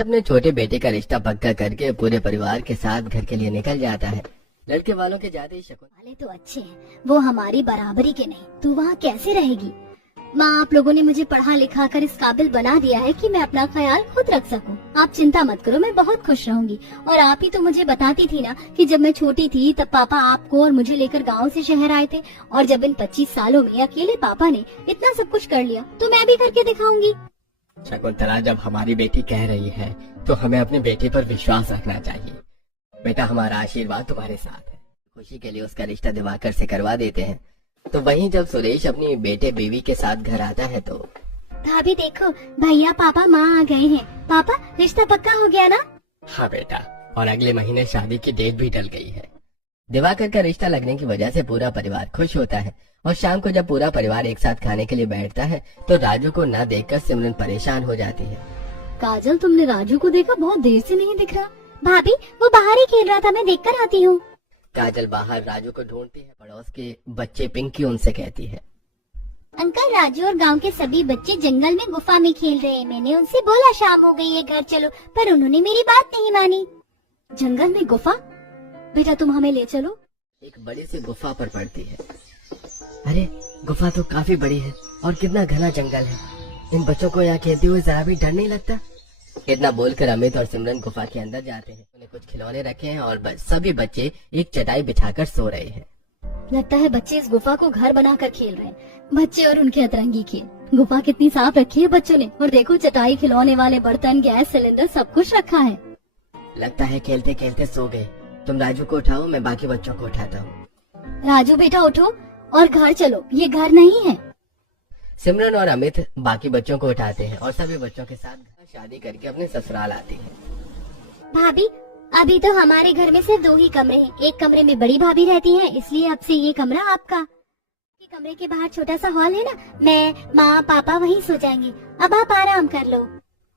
अपने छोटे बेटे का रिश्ता पक्का करके पूरे परिवार के साथ घर के लिए निकल जाता है। लड़के वालों के जाते ही शकुन वाले तो अच्छे हैं, वो हमारी बराबरी के नहीं। तू वहाँ कैसे रहेगी? माँ, आप लोगों ने मुझे पढ़ा लिखा कर इस काबिल बना दिया है कि मैं अपना ख्याल खुद रख सकूं। आप चिंता मत करो, मैं बहुत खुश रहूंगी। और आप ही तो मुझे बताती थी ना कि जब मैं छोटी थी तब पापा आपको और मुझे लेकर गांव से शहर आए थे, और जब इन 25 सालों में अकेले पापा ने इतना सब कुछ कर लिया तो मैं भी करके दिखाऊंगी। शकुंतला, जब हमारी बेटी कह रही है तो हमें अपनी बेटी पर विश्वास रखना चाहिए। बेटा, हमारा आशीर्वाद तुम्हारे साथ है। खुशी के लिए उसका रिश्ता दिवाकर से करवा देते हैं। तो वहीं जब सुरेश अपनी बेटे बीवी के साथ घर आता है तो भाभी देखो, भैया पापा माँ आ गए हैं। पापा, रिश्ता पक्का हो गया ना? हाँ बेटा, और अगले महीने शादी की डेट भी टल गई है। दिवाकर का रिश्ता लगने की वजह से पूरा परिवार खुश होता है। और शाम को जब पूरा परिवार एक साथ खाने के लिए बैठता है तो राजू को न देखकर सिमरन परेशान हो जाती है। काजल, तुमने राजू को देखा? बहुत देर से नहीं दिख रहा। भाभी, वो बाहर ही खेल रहा था, मैं देखकर आती हूँ। काजल बाहर राजू को ढूंढती है। पड़ोस के बच्चे पिंकी उनसे कहती है, अंकल, राजू और गांव के सभी बच्चे जंगल में गुफा में खेल रहे हैं। मैंने उनसे बोला शाम हो गई है, घर चलो, पर उन्होंने मेरी बात नहीं मानी। जंगल में गुफा? बेटा, तुम हमें ले चलो। एक बड़ी सी गुफा पर पड़ती है। अरे, गुफा तो काफी बड़ी है और कितना घना जंगल है। इन बच्चों को यहाँ खेलते हुए जरा भी डर नहीं लगता? इतना बोलकर अमित और सिमरन गुफा के अंदर जाते हैं। उन्हें कुछ खिलौने रखे हैं और सभी बच्चे एक चटाई बिछाकर सो रहे हैं। लगता है बच्चे इस गुफा को घर बनाकर खेल रहे हैं। बच्चे और उनके अतरंगी खेल। गुफा कितनी साफ रखी है बच्चों ने, और देखो चटाई, खिलौने वाले बर्तन, गैस सिलेंडर, सब कुछ रखा है। लगता है खेलते खेलते सो गए। तुम राजू को उठाओ, मैं बाकी बच्चों को उठाता हूँ। राजू बेटा उठो और घर चलो, ये घर नहीं है। सिमरन और अमित बाकी बच्चों को उठाते हैं और सभी बच्चों के साथ शादी करके अपने ससुराल आते हैं। भाभी, अभी तो हमारे घर में सिर्फ 2 ही कमरे हैं। एक कमरे में बड़ी भाभी रहती है, इसलिए अब से ये कमरा आपका। ये कमरे के बाहर छोटा सा हॉल है ना, मैं, माँ, पापा वहीं सो जाएंगे। अब आप आराम कर लो।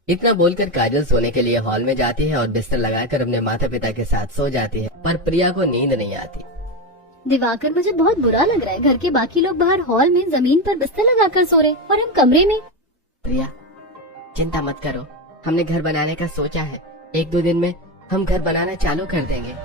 इतना बोलकर काजल सोने के लिए हॉल में जाती है और बिस्तर लगाकर अपने माता पिता के साथ सो जाती है। पर प्रिया को नींद नहीं आती। दिवाकर, मुझे बहुत बुरा लग रहा है। घर के बाकी लोग बाहर हॉल में जमीन पर बिस्तर लगाकर सो रहे और हम कमरे में। प्रिया, चिंता मत करो, हमने घर बनाने का सोचा है। 1-2 दिन में हम घर बनाना चालू कर देंगे।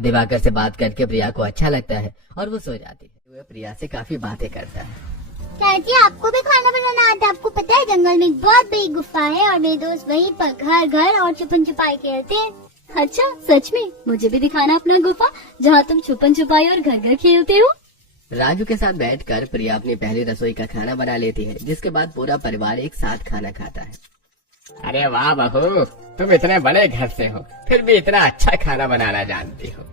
दिवाकर से बात करके प्रिया को अच्छा लगता है और वो सो जाती है। वह प्रिया से काफी बातें करता है। चाची, आपको भी खाना बनाना आता है? आपको पता है जंगल में एक बहुत बड़ी गुफा है और मेरे दोस्त वहीं पर घर घर और छुपन छुपाई खेलते हैं। अच्छा, सच में? मुझे भी दिखाना अपना गुफा जहाँ तुम छुपन छुपाई और घर घर खेलते हो। राजू के साथ बैठकर प्रिया अपनी पहली रसोई का खाना बना लेती है, जिसके बाद पूरा परिवार एक साथ खाना खाता है। अरे वाह बहू, तुम इतने बड़े घर से हो, फिर भी इतना अच्छा खाना बनाना जानती हो।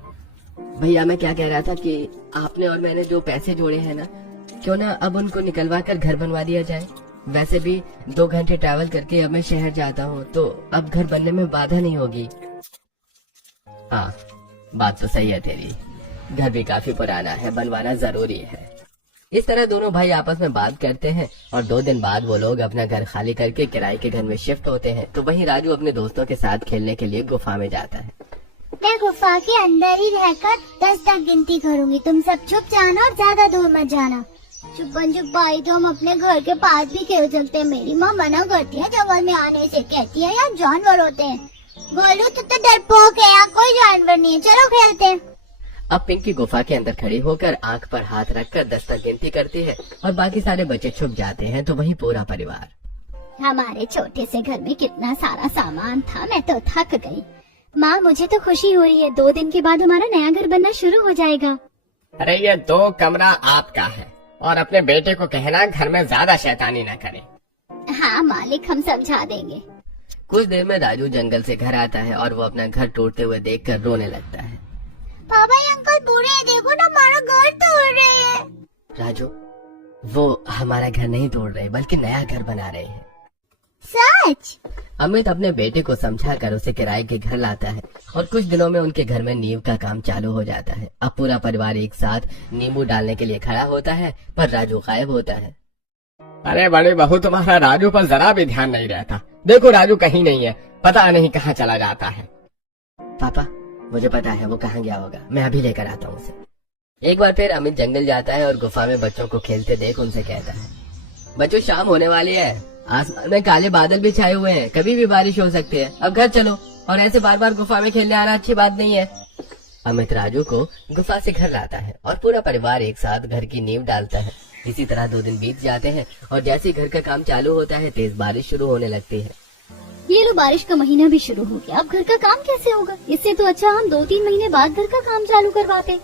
भैया, मैं क्या कह रहा था कि आपने और मैंने जो पैसे जोड़े हैं ना, क्यों ना अब उनको निकलवा कर घर बनवा दिया जाए। वैसे भी 2 घंटे ट्रैवल करके अब मैं शहर जाता हूँ, तो अब घर बनने में बाधा नहीं होगी। हाँ, बात तो सही है तेरी। घर भी काफी पुराना है, बनवाना जरूरी है। इस तरह दोनों भाई आपस में बात करते हैं और 2 दिन बाद वो लोग अपना घर खाली करके किराए के घर में शिफ्ट होते हैं। तो वहीं राजू अपने दोस्तों के साथ खेलने के लिए गुफा में जाता है। मैं गुफा के अंदर ही रहकर 10 तक गिनती करूंगी। तुम सब चुप जाना और ज्यादा दूर मत जाना। छुपन छुपाई तो हम अपने घर के पास भी खेल सकते हैं। मेरी माँ मना करती है जंगल में आने से, कहती है यहाँ जानवर होते हैं। गोलू तो डरपोक है, यहाँ कोई जानवर नहीं है, चलो खेलते हैं। अब पिंकी गुफा के अंदर खड़ी होकर आंख पर हाथ रखकर 10 तक गिनती करती है और बाकी सारे बच्चे छुप जाते हैं। तो वहीं पूरा परिवार। हमारे छोटे से घर में कितना सारा सामान था, मैं तो थक गई। माँ, मुझे तो खुशी हो रही है, 2 दिन के बाद हमारा नया घर बनना शुरू हो जाएगा। अरे, ये 2 कमरा आपका है और अपने बेटे को कहना घर में ज्यादा शैतानी न करे। हाँ मालिक, हम समझा देंगे। कुछ देर में राजू जंगल से घर आता है और वो अपना घर टूटते हुए देखकर रोने लगता है। पापा, ये अंकल बूढ़े हैं, देखो ना हमारा घर तोड़ रहे हैं। राजू, वो हमारा घर नहीं तोड़ रहे बल्कि नया घर बना रहे हैं। सच? अमित अपने बेटे को समझाकर उसे किराए के घर लाता है और कुछ दिनों में उनके घर में नींव का काम चालू हो जाता है। अब पूरा परिवार एक साथ नींबू डालने के लिए खड़ा होता है, पर राजू गायब होता है। अरे बड़े बहू, तुम्हारा राजू पर जरा भी ध्यान नहीं रहता। देखो, राजू कहीं नहीं है, पता नहीं कहाँ चला जाता है। पापा, मुझे पता है वो कहाँ गया होगा, मैं अभी लेकर आता हूँ उसे। एक बार फिर अमित जंगल जाता है और गुफा में बच्चों को खेलते देख उनसे कहता है, बच्चों शाम होने वाली है, आसमान में काले बादल भी छाए हुए हैं, कभी भी बारिश हो सकती है। अब घर चलो, और ऐसे बार बार गुफा में खेलने आना अच्छी बात नहीं है। अमित राजू को गुफा से घर लाता है और पूरा परिवार एक साथ घर की नींव डालता है। इसी तरह 2 दिन बीत जाते हैं और जैसे घर का काम चालू होता है तेज बारिश शुरू होने लगती है। ये लो, बारिश का महीना भी शुरू हो गया। अब घर का काम कैसे होगा? इससे तो अच्छा हम 2-3 महीने बाद घर का काम चालू करवाते।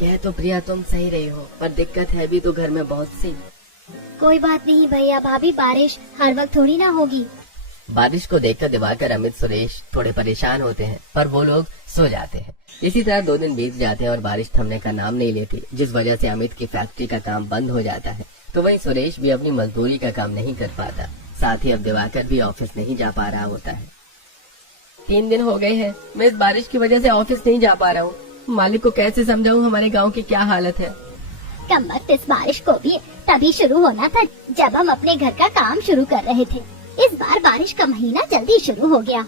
कह तो प्रिया तुम सही रही हो, पर दिक्कत है भी तो घर में बहुत सी। कोई बात नहीं भैया भाभी, बारिश हर वक्त थोड़ी ना होगी। बारिश को देखकर दिवाकर, अमित, सुरेश थोड़े परेशान होते हैं, पर वो लोग सो जाते हैं। इसी तरह 2 दिन बीत जाते हैं और बारिश थमने का नाम नहीं लेती, जिस वजह से अमित की फैक्ट्री का काम बंद हो जाता है। तो वहीं सुरेश भी अपनी मजदूरी का काम नहीं कर पाता। साथ ही अब दिवाकर भी ऑफिस नहीं जा पा रहा होता है। 3 दिन हो गए हैं, मैं इस बारिश की वजह से ऑफिस नहीं जा पा रहा हूँ। मालिक को कैसे समझाऊँ हमारे गाँव की क्या हालत है। कम वक्त इस बारिश को भी तभी शुरू होना था जब हम अपने घर का काम शुरू कर रहे थे। इस बार बारिश का महीना जल्दी शुरू हो गया।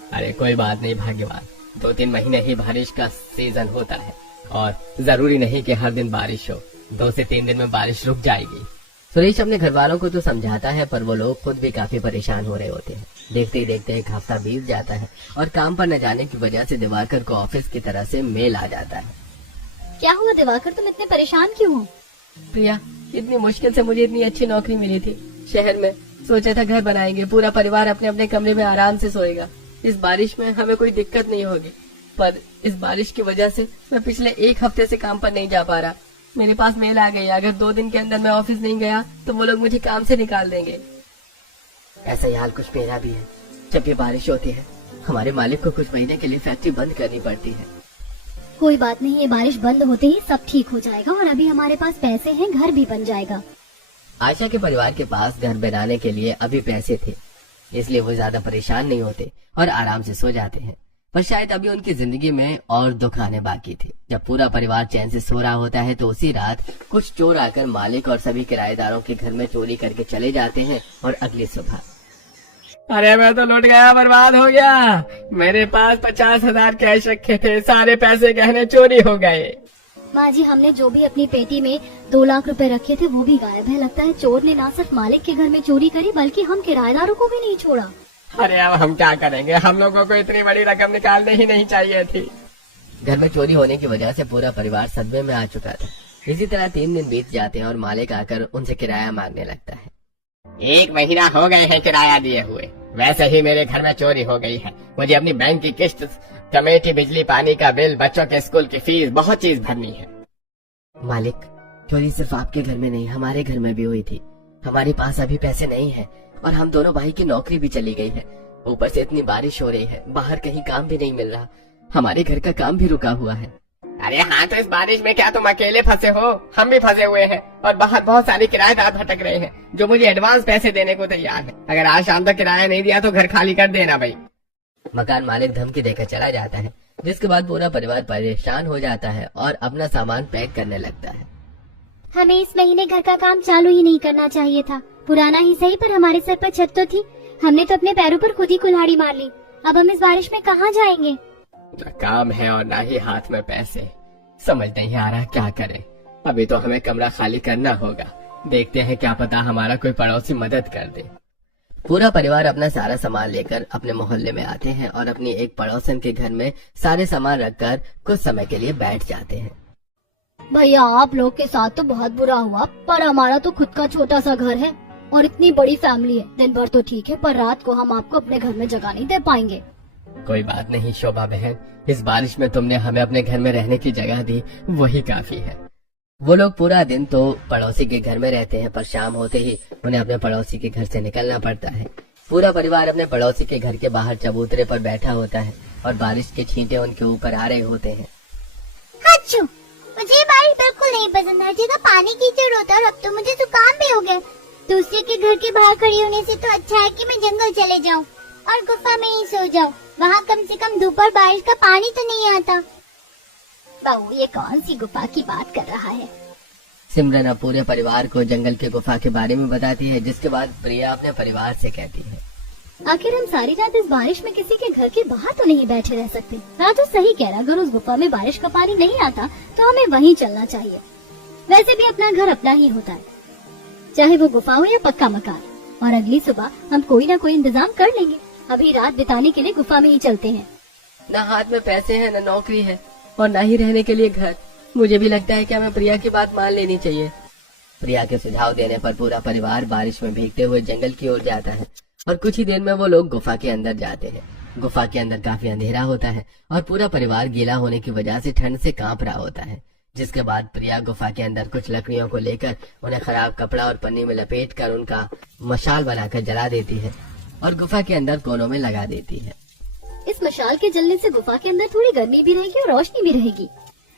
अरे कोई बात नहीं भाग्यवान, 2-3 महीने ही बारिश का सीजन होता है और जरूरी नहीं कि हर दिन बारिश हो। 2 से 3 दिन में बारिश रुक जाएगी। सुरेश अपने घर वालों को तो समझाता है, पर वो लोग खुद भी काफी परेशान हो रहे होते हैं। देखते ही देखते 1 हफ्ता बीत जाता है और काम पर न जाने की वजह से दिवाकर को ऑफिस की तरह से मेल आ जाता है। क्या हुआ दिवाकर, तुम इतने परेशान क्यों हो? प्रिया, इतनी मुश्किल से मुझे इतनी अच्छी नौकरी मिली थी शहर में। सोचा था घर बनाएंगे, पूरा परिवार अपने अपने कमरे में आराम से सोएगा। इस बारिश में हमें कोई दिक्कत नहीं होगी, पर इस बारिश की वजह से मैं पिछले 1 हफ्ते से काम पर नहीं जा पा रहा। मेरे पास मेल आ गई, अगर 2 दिन के अंदर मैं ऑफिस नहीं गया तो वो लोग मुझे काम से निकाल देंगे। ऐसा ही हाल कुछ मेरा भी है। जब ये बारिश होती है हमारे मालिक को कुछ महीने के लिए फैक्ट्री बंद करनी पड़ती है। कोई बात नहीं, ये बारिश बंद होते ही सब ठीक हो जाएगा और अभी हमारे पास पैसे हैं, घर भी बन जाएगा। आयशा के परिवार के पास घर बनाने के लिए अभी पैसे थे, इसलिए वो ज्यादा परेशान नहीं होते और आराम से सो जाते हैं। पर शायद अभी उनकी जिंदगी में और दुख आने बाकी थे। जब पूरा परिवार चैन से सो रहा होता है तो उसी रात कुछ चोर आकर मालिक और सभी किराएदारों के घर में चोरी करके चले जाते हैं और अगली सुबह, अरे मैं तो लुट गया, बर्बाद हो गया। मेरे पास 50,000 कैश रखे थे, सारे पैसे गहने चोरी हो गए। माँ जी, हमने जो भी अपनी पेटी में 2 लाख रुपए रखे थे वो भी गायब है। लगता है चोर ने ना सिर्फ मालिक के घर में चोरी करी बल्कि हम किराएदारों को भी नहीं छोड़ा। अरे अब हम क्या करेंगे, हम लोगों को इतनी बड़ी रकम निकालने ही नहीं चाहिए थी। घर में चोरी होने की वजह से पूरा परिवार सदमे में आ चुका था। इसी तरह 3 दिन बीत जाते हैं और मालिक आकर उनसे किराया मांगने लगता है। 1 महीना हो गए हैं किराया दिए हुए, वैसे ही मेरे घर में चोरी हो गई है। मुझे अपनी बैंक की किस्त, कमेटी, बिजली पानी का बिल, बच्चों के स्कूल की फीस, बहुत चीज भरनी है। मालिक, चोरी सिर्फ आपके घर में नहीं हमारे घर में भी हुई थी। हमारे पास अभी पैसे नहीं है और हम दोनों भाई की नौकरी भी चली गई है। ऊपर से इतनी बारिश हो रही है, बाहर कहीं काम भी नहीं मिल रहा। हमारे घर का काम भी रुका हुआ है। अरे हाँ, तो इस बारिश में क्या तुम अकेले फंसे हो? हम भी फंसे हुए हैं और बाहर बहुत सारे किराएदार भटक रहे हैं जो मुझे एडवांस पैसे देने को तैयार है। अगर आज शाम तक किराया नहीं दिया तो घर खाली कर देना भाई। मकान मालिक धमकी देकर चला जाता है, जिसके बाद पूरा परिवार परेशान हो जाता है और अपना सामान पैक करने लगता है। हमें इस महीने घर का काम चालू ही नहीं करना चाहिए था। पुराना ही सही, पर हमारे सर पर छत तो थी। हमने तो अपने पैरों पर खुद ही कुल्हाड़ी मार ली। अब हम इस बारिश में कहाँ जाएंगे? ना काम है और ना ही हाथ में पैसे, समझ नहीं आ रहा क्या करें। अभी तो हमें कमरा खाली करना होगा। देखते हैं, क्या पता हमारा कोई पड़ोसी मदद कर दे। पूरा परिवार अपना सारा सामान लेकर अपने मोहल्ले में आते हैं और अपनी एक पड़ोसन के घर में सारे सामान रखकर कुछ समय के लिए बैठ जाते हैं। भैया, आप लोग के साथ तो बहुत बुरा हुआ, पर हमारा तो खुद का छोटा सा घर है और इतनी बड़ी फैमिली है। दिन भर तो ठीक है, पर रात को हम आपको अपने घर में जगह नहीं दे पाएंगे। कोई बात नहीं शोभा बहन, इस बारिश में तुमने हमें अपने घर में रहने की जगह दी, वही काफी है। वो लोग पूरा दिन तो पड़ोसी के घर में रहते हैं, पर शाम होते ही उन्हें अपने पड़ोसी के घर से निकलना पड़ता है। पूरा परिवार अपने पड़ोसी के घर के बाहर चबूतरे पर बैठा होता है और बारिश के छींटे उनके ऊपर आ रहे होते हैं। अच्छू, मुझे ये बारिश बिल्कुल नहीं पसंद है। जगह पानी कीचड़ होता है और अब तो मुझे जुकाम भी हो गया। दूसरे के घर के बाहर खड़ी होने से तो अच्छा है कि मैं जंगल चले जाऊं और गुफा में ही सो जाऊं। वहाँ कम से कम धूप और बारिश का पानी तो नहीं आता। बहू, ये कौन सी गुफा की बात कर रहा है? सिमरन अब पूरे परिवार को जंगल के गुफा के बारे में बताती है, जिसके बाद प्रिया अपने परिवार से कहती है, आखिर हम सारी रात इस बारिश में किसी के घर के बाहर तो नहीं बैठे रह सकते। राजू सही कह रहा, अगर उस गुफा में बारिश का पानी नहीं आता तो हमें वहीं चलना चाहिए। वैसे भी अपना घर अपना ही होता है, चाहे वो गुफा हो या पक्का मकान। और अगली सुबह हम कोई ना कोई इंतजाम कर लेंगे। अभी रात बिताने के लिए गुफा में ही चलते हैं। न हाथ में पैसे हैं, न नौकरी है और न ही रहने के लिए घर। मुझे भी लगता है कि हमें प्रिया की बात मान लेनी चाहिए। प्रिया के सुझाव देने पर पूरा परिवार बारिश में भीगते हुए जंगल की ओर जाता है और कुछ ही देर में वो लोग गुफा के अंदर जाते हैं। गुफा के अंदर काफी अंधेरा होता है और पूरा परिवार गीला होने की वजह से ठंड से कांप रहा होता है। जिसके बाद प्रिया गुफा के अंदर कुछ लकड़ियों को लेकर उन्हें खराब कपड़ा और पन्नी में लपेट कर उनका मशाल बनाकर जला देती है और गुफा के अंदर कोनों में लगा देती है। इस मशाल के जलने से गुफा के अंदर थोड़ी गर्मी भी रहेगी और रोशनी भी रहेगी।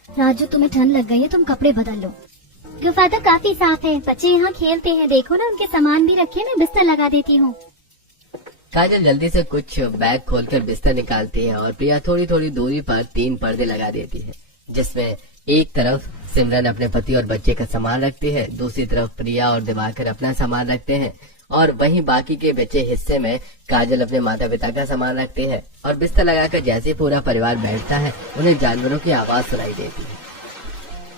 राजू, तुम्हें ठंड लग गई है, तुम कपड़े बदल लो। गुफा तो काफी साफ है, बच्चे यहाँ खेलते हैं, देखो ना उनके सामान भी रखे, मैं बिस्तर लगा देती हूँ। काजल जल्दी से कुछ बैग खोलकर बिस्तर निकालती है और प्रिया थोड़ी थोड़ी दूरी पर 3 पर्दे लगा देती है, जिसमें एक तरफ सिमरन अपने पति और बच्चे का सामान रखती है, दूसरी तरफ प्रिया और दिवाकर अपना सामान रखते हैं और वहीं बाकी के बचे हिस्से में काजल अपने माता पिता का सामान रखते हैं। और बिस्तर लगाकर जैसे पूरा परिवार बैठता है उन्हें जानवरों की आवाज सुनाई देती है।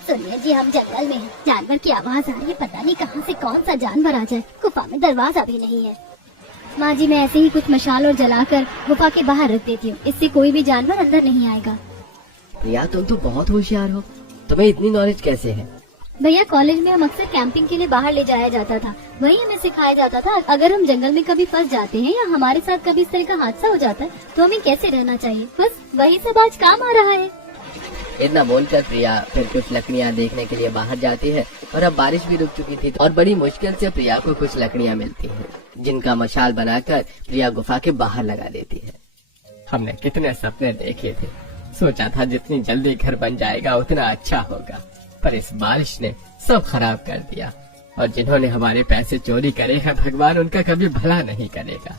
सुनिए जी, हम जंगल में हैं, जानवर की आवाज आ रही है, पता नहीं कहाँ से कौन सा जानवर आ जाए। गुफा में दरवाजा भी नहीं है। माँ जी, मैं ऐसे ही कुछ मशाल और जलाकर गुफा के बाहर रख देती हूँ, इससे कोई भी जानवर अंदर नहीं आएगा। प्रिया, तुम तो बहुत होशियार हो, तुम्हें इतनी नॉलेज कैसे है? भैया, कॉलेज में हम अक्सर कैंपिंग के लिए बाहर ले जाया जाता था, वही हमें सिखाया जाता था अगर हम जंगल में कभी फंस जाते हैं या हमारे साथ कभी इस तरह का हादसा हो जाता है तो हमें कैसे रहना चाहिए। बस वही सब आज काम आ रहा है। इतना बोलकर प्रिया फिर कुछ लकड़ियाँ देखने के लिए बाहर जाती है और अब बारिश भी रुक चुकी थी और बड़ी मुश्किल से प्रिया को कुछ लकड़ियाँ मिलती हैं, जिनका मशाल बनाकर प्रिया गुफा के बाहर लगा देती है। हमने कितने सपने देखे थे, सोचा था जितनी जल्दी घर बन जाएगा उतना अच्छा होगा, पर इस बारिश ने सब खराब कर दिया और जिन्होंने हमारे पैसे चोरी करे हैं भगवान उनका कभी भला नहीं करेगा।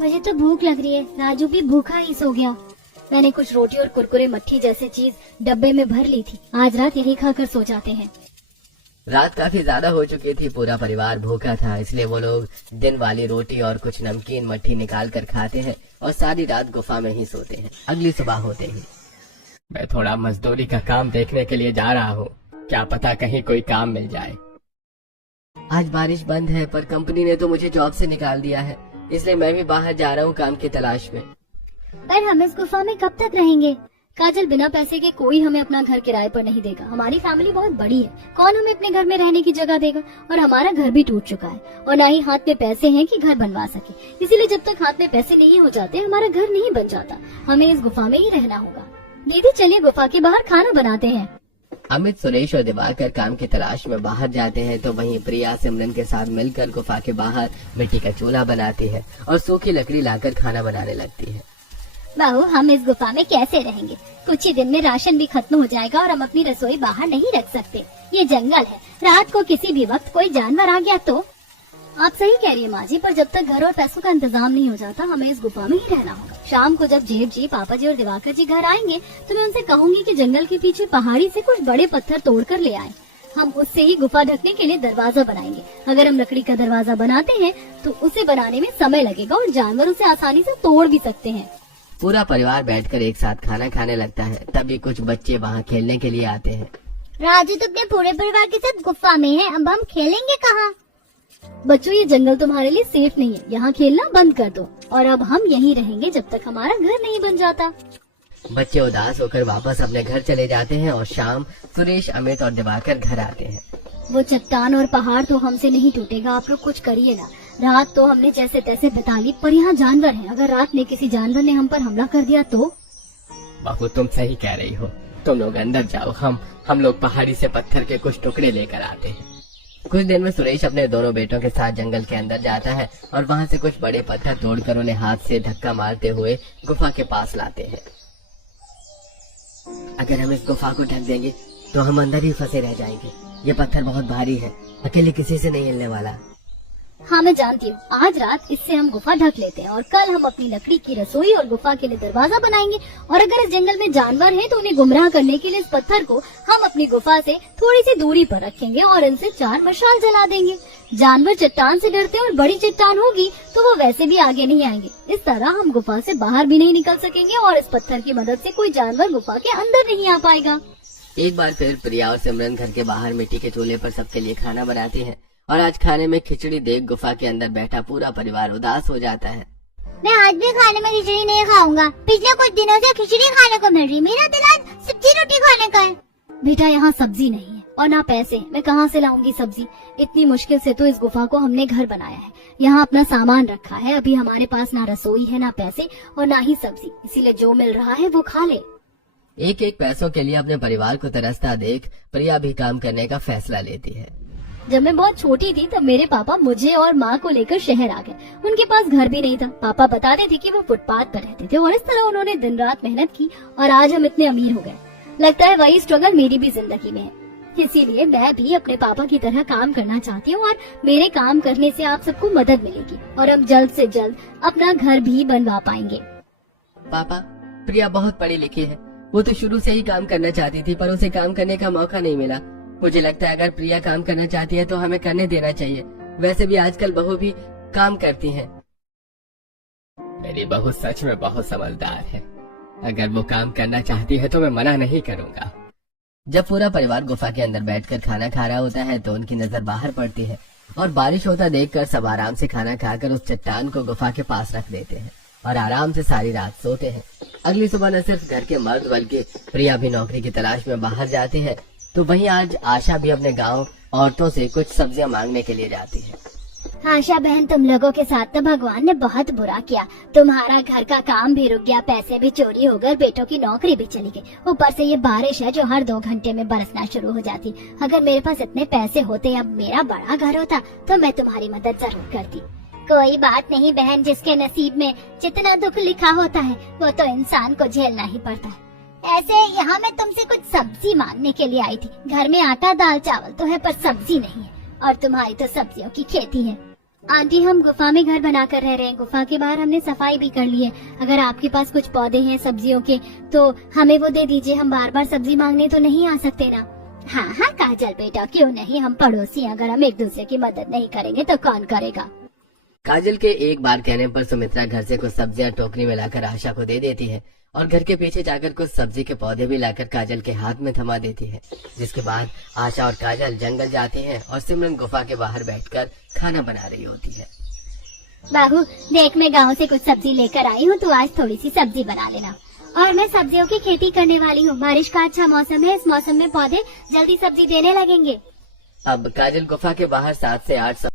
मुझे तो भूख लग रही है, राजू भी भूखा ही सो गया। मैंने कुछ रोटी और कुरकुरे मट्ठी जैसे चीज डब्बे में भर ली थी, आज रात यही खाकर सो जाते हैं। रात काफी ज्यादा हो चुकी थी, पूरा परिवार भूखा था, इसलिए वो लोग दिन वाली रोटी और कुछ नमकीन मट्ठी निकाल कर खाते हैं और सारी रात गुफा में ही सोते हैं। अगली सुबह होते ही मैं थोड़ा मजदूरी का काम देखने के लिए जा रहा हूँ, क्या पता कहीं कोई काम मिल जाए। आज बारिश बंद है पर कंपनी ने तो मुझे जॉब से निकाल दिया है, इसलिए मैं भी बाहर जा रहा हूँ काम की तलाश में। पर हम इस गुफा में कब तक रहेंगे? काजल, बिना पैसे के कोई हमें अपना घर किराए पर नहीं देगा। हमारी फैमिली बहुत बड़ी है, कौन हमें अपने घर में रहने की जगह देगा? और हमारा घर भी टूट चुका है और न ही हाथ में पैसे हैं कि घर बनवा सके। इसीलिए जब तक हाथ में पैसे नहीं हो जाते हमारा घर नहीं बन जाता। हमें इस गुफा में ही रहना होगा। दीदी, चलिए गुफा के बाहर खाना बनाते हैं। अमित, सुरेश और दिवाकर काम की तलाश में बाहर जाते हैं तो वहीं प्रिया सिमरन के साथ मिलकर गुफा के बाहर मिट्टी का चूल्हा बनाती है और सूखी लकड़ी लाकर खाना बनाने लगती है। बहू, हम इस गुफा में कैसे रहेंगे? कुछ ही दिन में राशन भी खत्म हो जाएगा और हम अपनी रसोई बाहर नहीं रख सकते। ये जंगल है, रात को किसी भी वक्त कोई जानवर आ गया तो। आप सही कह रही है माँ जी, पर जब तक घर और पैसों का इंतजाम नहीं हो जाता हमें इस गुफा में ही रहना होगा। शाम को जब जेब जी, पापा जी और दिवाकर जी घर आएंगे तो मैं उनसे कहूंगी कि जंगल के पीछे पहाड़ी से कुछ बड़े पत्थर तोड़ कर ले आए। हम उससे ही गुफा ढकने के लिए दरवाजा बनाएंगे। अगर हम लकड़ी का दरवाजा बनाते हैं तो उसे बनाने में समय लगेगा और जानवर उसे आसानी से तोड़ भी सकते हैं। पूरा परिवार बैठकर एक साथ खाना खाने लगता है, तभी कुछ बच्चे वहाँ खेलने के लिए आते हैं। राजू तो अपने पूरे परिवार के साथ गुफा में है, अब हम खेलेंगे कहाँ? बच्चों, ये जंगल तुम्हारे लिए सेफ नहीं है, यहाँ खेलना बंद कर दो और अब हम यहीं रहेंगे जब तक हमारा घर नहीं बन जाता। बच्चे उदास होकर वापस अपने घर चले जाते हैं और शाम सुरेश, अमित और दिवाकर घर आते हैं। वो चट्टान और पहाड़ तो हमसे नहीं टूटेगा, आप लोग कुछ करिए ना। रात तो हमने जैसे तैसे बिता ली, पर यहाँ जानवर हैं, अगर रात में किसी जानवर ने हम पर हमला कर दिया तो? बाबू, तुम सही कह रही हो, तुम लोग अंदर जाओ, हम लोग पहाड़ी से पत्थर के कुछ टुकड़े लेकर आते हैं। कुछ देर में सुरेश अपने दोनों बेटों के साथ जंगल के अंदर जाता है और वहाँ से कुछ बड़े पत्थर तोड़कर उन्हें हाथ से धक्का मारते हुए गुफा के पास लाते हैं। अगर हम इस गुफा को ढक देंगे तो हम अंदर ही फंसे रह जाएंगे। ये पत्थर बहुत भारी है, अकेले किसी से नहीं हिलने वाला। हाँ, मैं जानती हूँ, आज रात इससे हम गुफा ढक लेते हैं और कल हम अपनी लकड़ी की रसोई और गुफा के लिए दरवाजा बनाएंगे। और अगर इस जंगल में जानवर हैं तो उन्हें गुमराह करने के लिए इस पत्थर को हम अपनी गुफा से थोड़ी सी दूरी पर रखेंगे और इनसे 4 मशाल जला देंगे। जानवर चट्टान से डरते हैं और बड़ी चट्टान होगी तो वो वैसे भी आगे नहीं आएंगे। इस तरह हम गुफा से बाहर भी नहीं निकल सकेंगे और इस पत्थर की मदद से कोई जानवर गुफा के अंदर नहीं आ पाएगा। एक बार फिर प्रिया और सिमरन घर के बाहर मिट्टी के चूल्हे पर सबके लिए खाना बनाती हैं और आज खाने में खिचड़ी देख गुफा के अंदर बैठा पूरा परिवार उदास हो जाता है। मैं आज भी खाने में खिचड़ी नहीं खाऊंगा। पिछले कुछ दिनों से खिचड़ी खाने को मिल रही, मेरा दिल आज सब्जी रोटी खाने का है। बेटा यहाँ सब्जी नहीं है और ना पैसे, मैं कहाँ से लाऊंगी सब्जी? इतनी मुश्किल से तो इस गुफा को हमने घर बनाया है, यहाँ अपना सामान रखा है। अभी हमारे पास ना रसोई है, ना पैसे और ना ही सब्जी, इसीलिए जो मिल रहा है वो खा ले। एक एक पैसों के लिए अपने परिवार को तरसता देख प्रिया भी काम करने का फैसला लेती है। जब मैं बहुत छोटी थी तब मेरे पापा मुझे और माँ को लेकर शहर आ गए। उनके पास घर भी नहीं था। पापा बताते थे कि वो फुटपाथ पर रहते थे और इस तरह उन्होंने दिन रात मेहनत की और आज हम इतने अमीर हो गए। लगता है वही स्ट्रगल मेरी भी जिंदगी में है। इसीलिए मैं भी अपने पापा की तरह काम करना चाहती हूँ और मेरे काम करने से आप सबको मदद मिलेगी और हम जल्द से जल्द अपना घर भी बनवा पाएंगे। पापा, प्रिया बहुत पढ़ी लिखी है, वो तो शुरू से ही काम करना चाहती थी पर उसे काम करने का मौका नहीं मिला। मुझे लगता है अगर प्रिया काम करना चाहती है तो हमें करने देना चाहिए। वैसे भी आजकल बहू भी काम करती है। मेरी बहू सच में बहुत समझदार है, अगर वो काम करना चाहती है तो मैं मना नहीं करूँगा। जब पूरा परिवार गुफा के अंदर बैठकर खाना खा रहा होता है तो उनकी नजर बाहर पड़ती है और बारिश होता देखकर सब आराम से खाना खाकर उस चट्टान को गुफा के पास रख देते हैं और आराम से सारी रात सोते हैं। अगली सुबह न सिर्फ घर के मर्द बल्कि प्रिया भी नौकरी की तलाश में बाहर जाती है, तो वहीं आज आशा भी अपने गांव औरतों से कुछ सब्जियां मांगने के लिए जाती है। आशा बहन, तुम लोगों के साथ तो भगवान ने बहुत बुरा किया। तुम्हारा घर का काम भी रुक गया, पैसे भी चोरी हो गए, बेटों की नौकरी भी चली गई। ऊपर से ये बारिश है जो हर 2 घंटे में बरसना शुरू हो जाती। अगर मेरे पास इतने पैसे होते या मेरा बड़ा घर होता तो मैं तुम्हारी मदद जरूर करती। कोई बात नहीं बहन, जिसके नसीब में जितना दुख लिखा होता है वो तो इंसान को झेलना ही पड़ता है। ऐसे यहाँ मैं तुमसे कुछ सब्जी मांगने के लिए आई थी। घर में आटा दाल चावल तो है पर सब्जी नहीं है और तुम्हारी तो सब्जियों की खेती है। आंटी, हम गुफा में घर बनाकर रह रहे हैं। गुफा के बाहर हमने सफाई भी कर ली है। अगर आपके पास कुछ पौधे हैं सब्जियों के तो हमें वो दे दीजिए। हम बार बार सब्जी मांगने तो नहीं आ सकते ना। हाँ हाँ काजल बेटा, क्यों नहीं, हम पड़ोसी। अगर हम एक दूसरे की मदद नहीं करेंगे तो कौन करेगा। काजल के एक बार कहने पर सुमित्रा घर से कुछ सब्जियां टोकरी में लाकर आशा को दे देती है और घर के पीछे जाकर कुछ सब्जी के पौधे भी लाकर काजल के हाथ में थमा देती है। जिसके बाद आशा और काजल जंगल जाती हैं और सिमरन गुफा के बाहर बैठकर खाना बना रही होती है। बाबू देख, मैं गांव से कुछ सब्जी लेकर आई हूँ, तो आज थोड़ी सी सब्जी बना लेना। और मैं सब्जियों की खेती करने वाली हूँ। बारिश का अच्छा मौसम है, इस मौसम में पौधे जल्दी सब्जी देने लगेंगे। अब काजल गुफा के बाहर 7 से 8